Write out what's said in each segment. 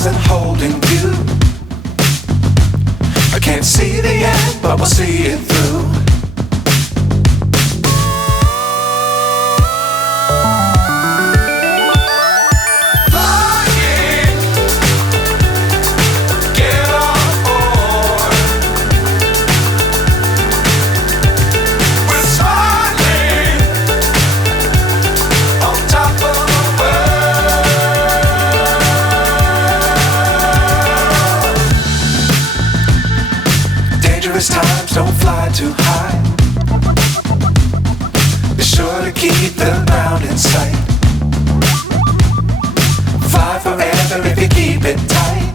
stars and holding you. I can't see the end, but we'll see it through. Times don't fly too high. Be sure to keep the ground in sight. Fly forever if you keep it tight.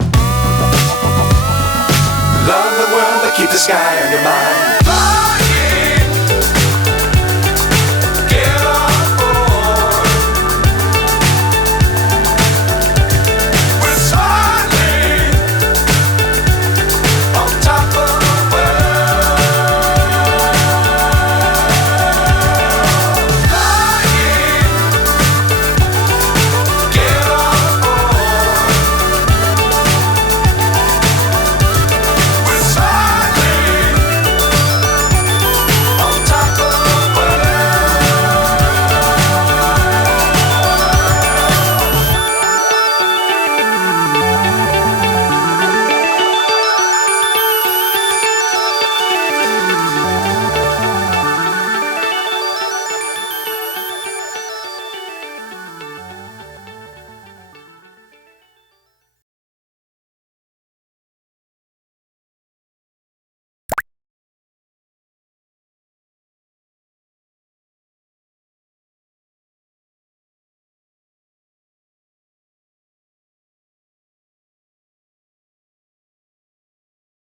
Love the world but keep the sky on your mind.